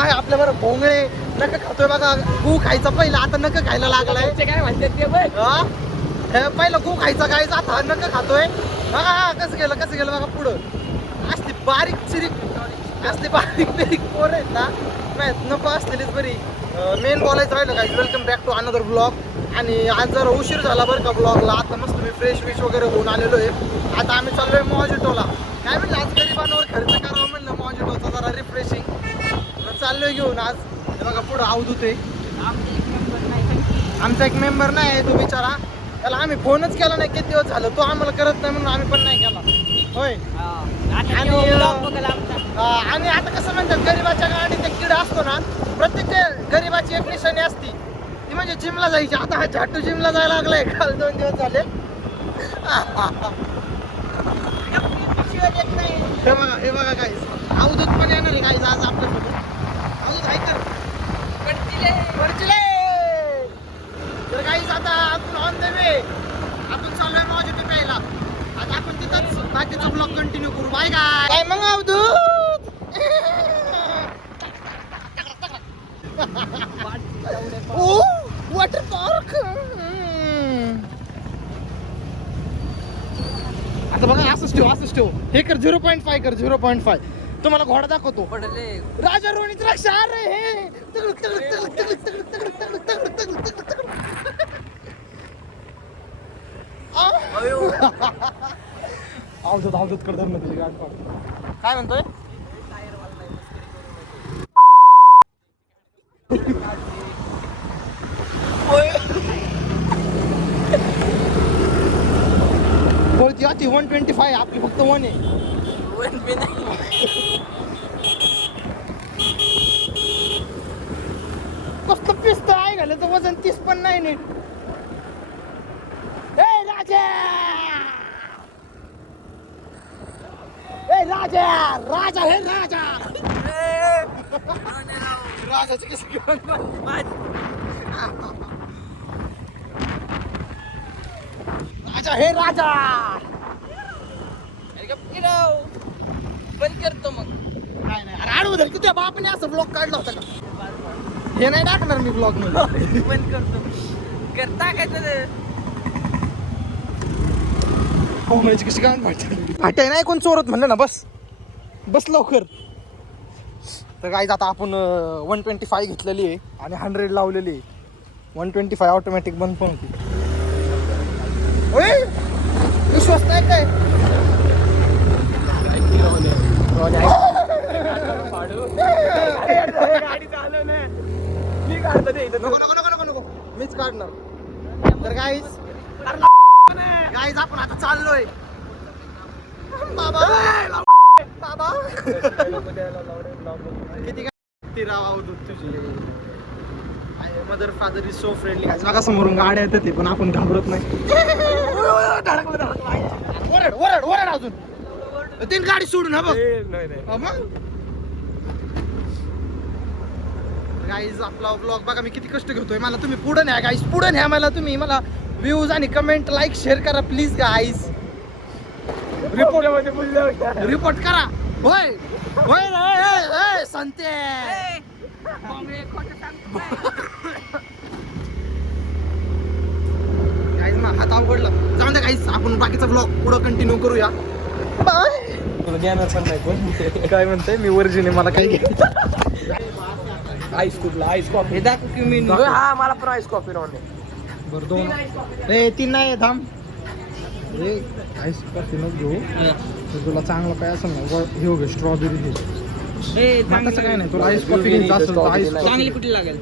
आहे आपल्या बरं भोंगळे नका खातोय बघा. गू खायचा पहिला, आता नका खायला लागलाय. काय म्हणतात ते बघ. पहिला गू खायचा गायचा, आता नका खातोय बघा. कसं गेलं बघा पुढं. असली बारीक चिरीक असली बारीक पोर आहेत ना, नको असलेलीच बरी. मेन बोलायचं राहिलं काय, welcome back to another blog. आणि आज जरा उशीर झाला बरं का ब्लॉगला. आता मस्त मी फ्रेश वगैरे होऊन आलेलो आहे. आता आम्ही चाललोय मॉजिटोला. काय म्हणलं आज गरिबांवर खर्च करावं म्हणलं मॉजिटोचा जरा रिफ्रेशिंग चाललोय घेऊन. आज हे बघा पुढं अवधूत आहे. आमचा एक मेंबर नाही आहे तो बिचारा, त्याला आम्ही फोनच केला नाही किती दिवस झालं. तो आम्हाला करत नाही म्हणून आम्ही पण नाही केला. होय. आणि आता कसं म्हणतात, गरीबाच्या गाडीत एक किडा असतो ना, प्रत्येक गरीबाची एक निशाणी असती, ती म्हणजे जिमला जायची. आता हा झाटू जिमला जायला लागलाय, काल 2 दिवस झाले. हे बघा काय अवधूत पण येणार आहे गाईज आज आपल्यासोबत. अवधूत आहे तर तर गाईज आता आपण ऑन द वे. आपण चाललोय मॉजिटो प्यायला. आता आपण तिथंच बाकीचा ब्लॉग कंटिन्यू करू. बाय काय मग अवधूत. Water park. आता बघा असंच ठेव हे कर. 0.5 कर. 0.5. तुम्हाला घोडा दाखवतो. राजा रोणीच रक्षा रे. अवधूत कर धरण तुझी गाठ पाड. काय म्हणतोय. बोलती आती 125 आपली फक्त 1 आहे. 1 बी नाही. कसलं पिस्त आहे घालायचं वजन 30 पण नाही नीट. ए राजा राजा हे राजा. राजाची कशी राजा हे राजा. बंद करतो मग. काय नाही अरे आडवं धर की तुझ्या बापाने असं ब्लॉग काढला होता का. हे नाही टाकणार मी ब्लॉग मध्ये. बंद करतो. करता काय तर कोणाची कशी काय फाट्या नाही कोण चोरत म्हणलं ना. बस लवकर. तर काय आता आपण 125 घेतलेली आहे आणि 100 लावलेली आहे. 125 ऑटोमॅटिक बंद पण होती. विश्वास नाही काय. गाडी चालव ना. मी काढतो ते. नको मीच काढणार. तर गाईज आपण आता चाललोय. बाबा किती काय राव तुझी. Mother father is so friendly. बघा समोरून गाड्या येतात ते पण आपण घाबरत नाही. वरड अजून 3 गाडी सोडून. हा बघ गाईज आपला ब्लॉग बघा मी किती कष्ट घेतोय. मला तुम्ही पुढे न्या गाईज. पुढे न्या मला तुम्ही. मला व्ह्यूज आणि कमेंट लाईक शेअर करा प्लीज गाईज. रिपोर्ट करा. होय संते. गाईज मग हात अवघडला. जाऊन द्या गाईज आपण बाकीचा ब्लॉग पुढं कंटिन्यू करूया. बाय. तुला घेणार पण नाही कोण. काय म्हणतोय मी वर्जिन आहे. मला काही आईस कुठला आईस कॉफी हे दाखव की मी. हा मला पण आईस कॉफी राहून बरं 2 3 नाही थांब. आईस कॉफी नको घेऊ. तुला चांगलं काय असं ना हे घे स्ट्रॉबेरी घे. तसं काय नाही. तुला आईस कॉफी घ्यायचं असेल तर आईस चांगली कुठली लागेल.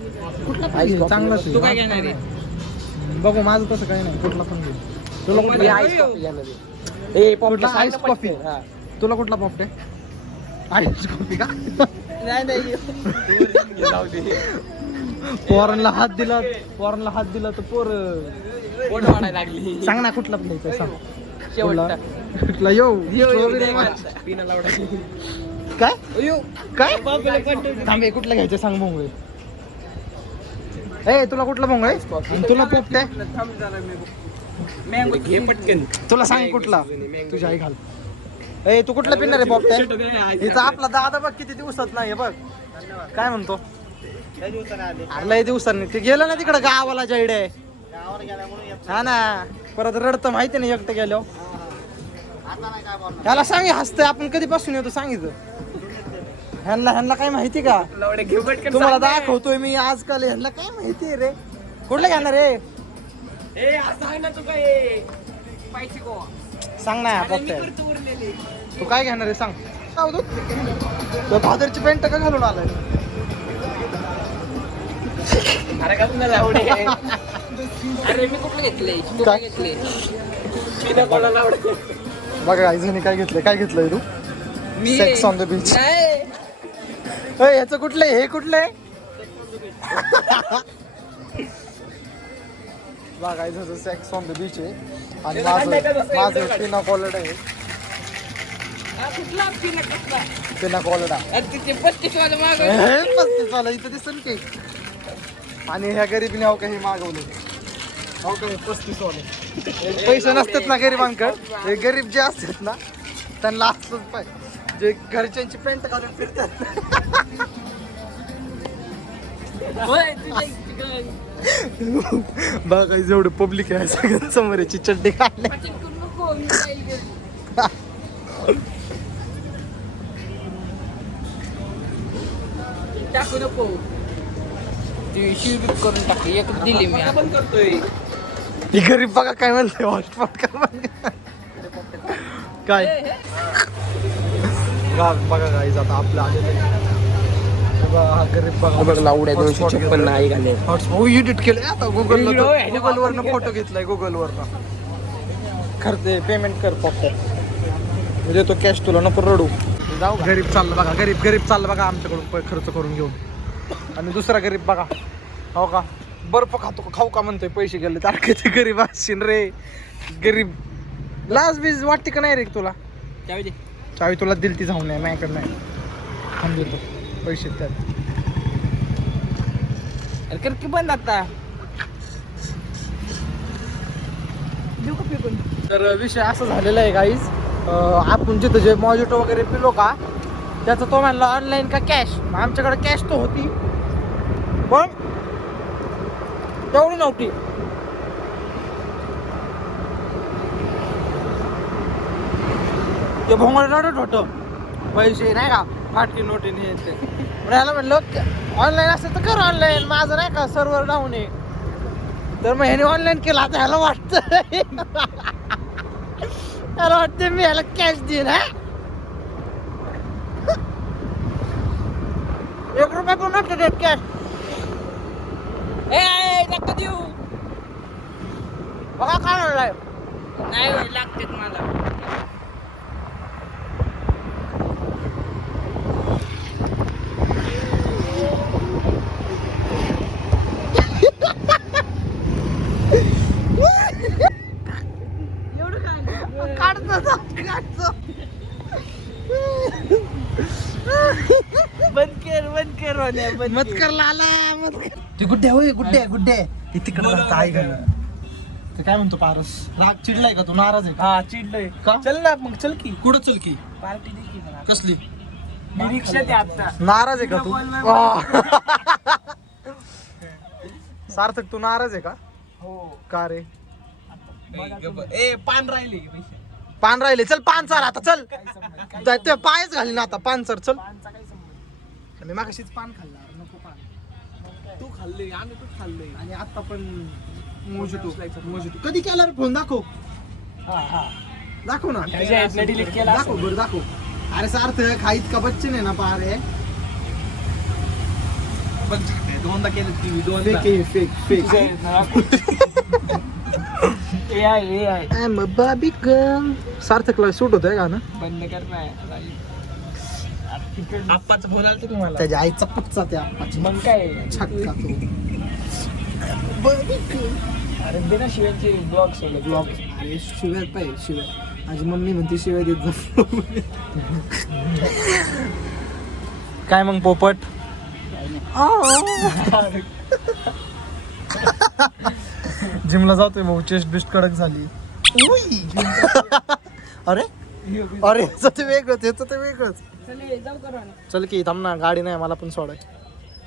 कुठला पण चांगलाच तू काय घेणार आहे. बघू माझं तसं काही नाही. कुठला पण घे. तुला कुठला आईस कॉफी घेणार आहे. कुठला आईस कॉफी. तुला कुठला पॉपटे. आईस कॉफी का नाही पोरांना हात दिला तर पोर पोट वाढायला लागली. सांग ना कुठला प्लेचा सांग. शेवटचा कुठला काय थांबे कुठला घ्यायचं सांग भोंगळे. ए तुला कुठला भोंगळे. तुला पोपटे. घे पटकन. तुला सांग कुठला. तुझी आई घाल. ए तू कुठला पिणार आहे पोपटे. हिचा आपला दादा बघ किती दिवसात नाही बघ. काय म्हणतो लय दिवसाने आले. अरे लय दिवसांनी ते गेलं ना तिकडं गावाला जायडे गावाला गेला म्हणून येत. हा ना परत रडतं माहिती नाही एकटं गेलो आता नाही काय बोलणार. ह्याला सांग हसतंय आपण कधीपासून येतो सांगितलं ह्यांना काय माहिती का तुम्हाला दाखवतोय मी आजकाल ह्यांना काय माहिती रे कुठलं घेणार रे सांग ना फक्त तू काय घेणार आहे सांग तो भादरची पॅन्ट का घालून आलाय अरे का तुला लावडे अरे मी कुठलं घेतले तू काय घेतले चिना कोणाला आवडते बघा काही जणी काय घेतलंय तू मी सेक्स ऑन द बीच नाही याचं कुठलं हे कुठलं बघायचं सेक्स ऑन द बीच आहे आणि माझं पिना कॉलड आहे हा, कुठला पिना कुठला पिना कॉलडा अरे तिथे 35 वाला माग 35 वाला इथं दिसन की आणि ह्या गरीबने अहो काही मागवले अहो काही 35 वाले पैसे नसतात ना गरिबांकडे हे गरीब जे असतात ना त्यांना असलंच पाहिजे जे घरच्यांची पॅन्ट घालून फिरतात होय तुझ्या इकडे बघा जेवढे पब्लिक आहे सगळ्यात समोर याची चड्डी काढल्या पाचिंग करू नको मी जाईल घरी. टाकू नको ती शिव करून टाकू एक दिली मी पण करतोय ही गरीब बघा काय म्हणते हॉटस्पॉट का काय बघा गाईज आता आपलं आलेलं हा गरीब बघा लावड्या 256 नाही घाले हॉटस्पॉट एडिट केलंय आता गुगलवरनं फोटो घेतलाय गुगलवरनं खर्च पेमेंट कर फक्त देतो कॅश तुला नको रडू जाऊ गरीब चाललं बघा गरीब चाललं बघा आमच्याकडून खर्च करून घेऊन आणि दुसरा गरीब बघा हो का बर्फ खाऊ का म्हणतोय पैसे गेले तर किती गरीब असशील रे गरीब लाज बीज वाटते का नाही रे तुला चावी तुला दिली ती जाऊन नाही माझ्याकडे नाही थांब देतो पैसे त्यात अरे कर की बंद आता तर विषय असा झालेला आहे गाईज आपण जिथं जे मॉजिटो वगैरे पिलो का त्याचं तो म्हणला ऑनलाईन का कॅश आमच्याकडे कॅश तो होती पण तेवढी नव्हती ते भोंगळ रडत होतं पैसे नाही का फाटकी नोटीने येते ह्याला म्हणलं ऑनलाईन असेल तर कर ऑनलाईन माझं नाही का सर्व्हर डाऊन आहे तर मग ह्याने ऑनलाईन केलं आता ह्याला वाटतं ह्याला वाटतं मी ह्याला कॅश देईन हा 1 रुपया पण नसतं देत कॅश ए नका देऊ बघा काय म्हणलाय नाही होय लागते मला बंद कर लाला ते गुड्डे होय गुड्डे ते तिकडे काय घालून ते काय म्हणतो पारस राग चिडलाय का तू नाराज आहे हा चिडलंय का चल ना मग चल की कुठं चल की पार्टी दे की मला कसली मी रिक्षा दे आता नाराज आहे का तू वा. सार्थक तू नाराज आहे का हो का रे ए पान राहिले की पैसे पान राहिले चल पान चाल आता चल ते पायच घाली ना आता पान चल पानचा काय संबंध मी मागाशीच पान खाल्ला नको पान तू खाल्ले आम्ही पण खाल्ले आणि आता पण मोजिटो कधी केला रे फोन दाखव दाखव ना डिलीट केला दाखव बरं दाखव अरे सार्थक हा इतका बच्चन आहे ना पार आहे दोनदा केलं TV fake A I'm a Barbie girl. सार्थकला सूट होतंय गाणं बंद कर नाही आप्पाच फोन आला तुम्हाला त्याच्या आईचा पच्चा त्या आप्पाची मग काय छक्का तो अरे दे ना शिवांचे ब्लॉग सोडले ब्लॉग अरे शिव्या पाहिजे शिव्या माझी मम्मी म्हणते शिव्या देत जा काय मग पोपट जिमला जातोय भाऊ चेस्ट बिस्ट कडक झाली अरे अरे याचं ते वेगळंच चले जाऊ करा चल की थांब ना, गाडी नाही मला पण सोडाय.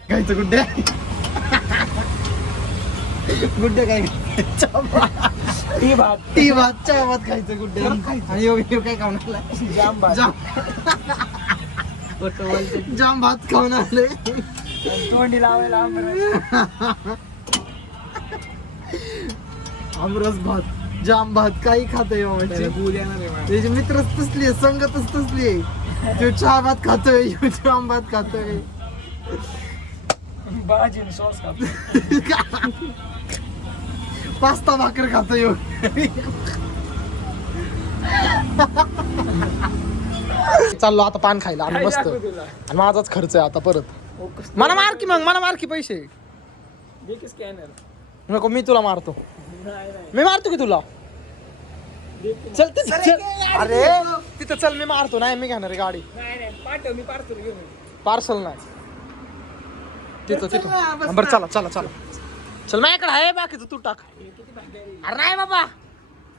खायचं गुड्डे गुड्डे काय ती भात ती भात चहा भात खायचं गुड्डे. आणि ह्यो काय खाऊन आला? जाम भात जाम भात खाऊन आले. तोंडी लावायला आमरस भात जाम भात काही खातोय त्याचे मित्रच तसली आहे, संगतच तसली आहे. तो चहा भात खातोय, ह्यो जाम भात खातोय. भाजी सॉस खातो. पास्ता भाकर खातोय ह्यो. चाललो आता पान खायला आम्ही मस्त. आणि माझाच खर्च आहे आता परत. मला मार की मग, मला मार की पैसे स्कॅनर नको, मी तुला मारतो. मी मारतो की तुला. चल तिथं चल. अरे तिथं चल, मी मारतो. नाही मी घेणार आहे गाडी. पाठव, मी पार्सल घेऊन. पार्सल नाही तिथं तिथं. बरं चला चला चला चल, माझ्याकडे आहे बाकीचं तू टाक. अरे नाही बाबा,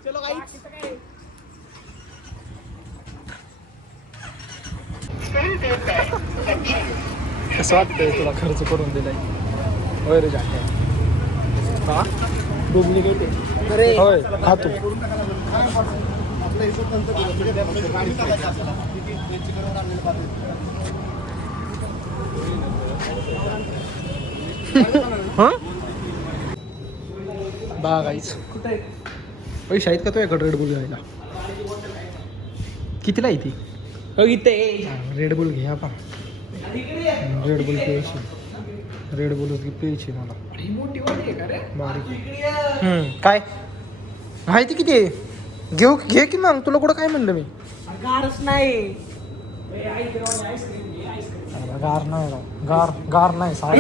चलो काही. कसं वाटतंय तुला खर्च करून दिलाय? होय रे जाते. हा डुप्लिकेट अरे होय खातो. बागाईच पैसे आहेत का तुझ्याकडे रेड बुल घ्यायला? कितीला आहे ती? रेड बुल घे आपण. रेड बुल प्यायची, रेड बुल प्यायची मला. बारीक काय माहिती किती आहे? घेऊ घे की मग. तुला कुठं काय म्हणलं मी? गारच नाही. गार नाही राव, गार गार नाही साय.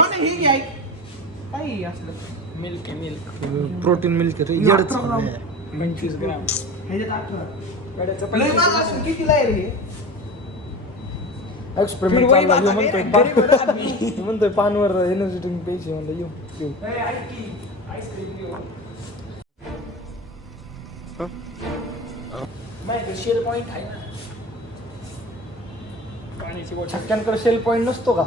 काही असलं मिल्क आहे, मिल्क प्रोटीन मिल्क रे. 25 ग्राम. कितीला आहे रे? एक्सपेरिमेंट चालला. ह्यो म्हणतोय म्हणतोय पानवर एनर्जी ड्रिंक प्यायची. म्हणलं येऊ शेल पॉइंट आहे ना, पाण्याची बॉटल. छक्क्यांकडे शेल पॉईंट नसतो का?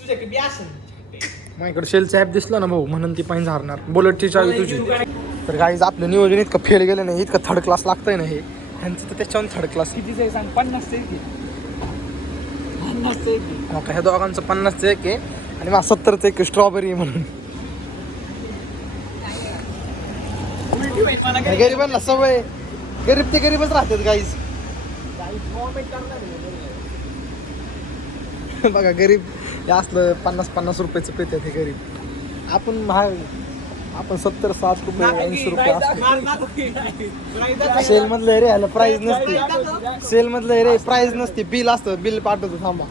तुझ्याकडे असेल. माझ्याकडे शेलचा ॲप दिसला ना भाऊ, म्हणून ती पाहिजे हरणार. बुलेटची चावी तुझी. तर गाईज आपलं नियोजन इतकं फेल गेलं नाही. इतकं थर्ड क्लास लागतंय ना हे. ह्यांचं तर त्याच्यावर थर्ड क्लास. कितीचं आहे सांग? 50चं आहे की 50चं आहे की? मग ह्या दोघांचं 50चं एक आहे आणि मला 70चं एक स्ट्रॉबेरी म्हणून. गरिबांना सवय, गरीब ते गरीबच राहतात गाईज. बघा गरीब हे असलं 50-50 रुपयाचं पेतात हे गरीब. आपण महाग, आपण 70-60 रुपये 80 रुपये असतो. सेल मधलं रे ह्याला प्राइस नसते. सेल मधलं रे प्राइस नसते, बिल असतं. बिल पाठवतो थांबा.